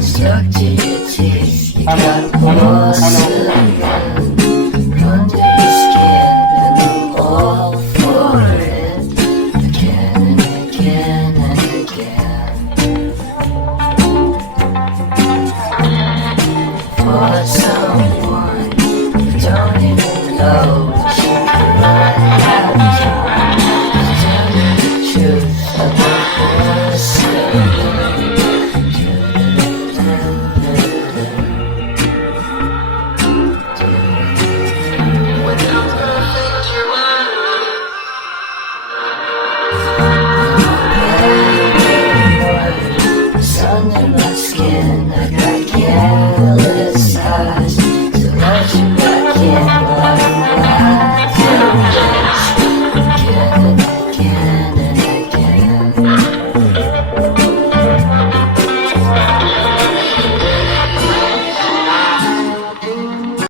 Stuck to your teeth, you got porcelain under your skin, and I'm all for it, again and again and again. For someone who don't even know what you could have done, tell me the truth about porcelain. Under my skin, I got careless eyes to let you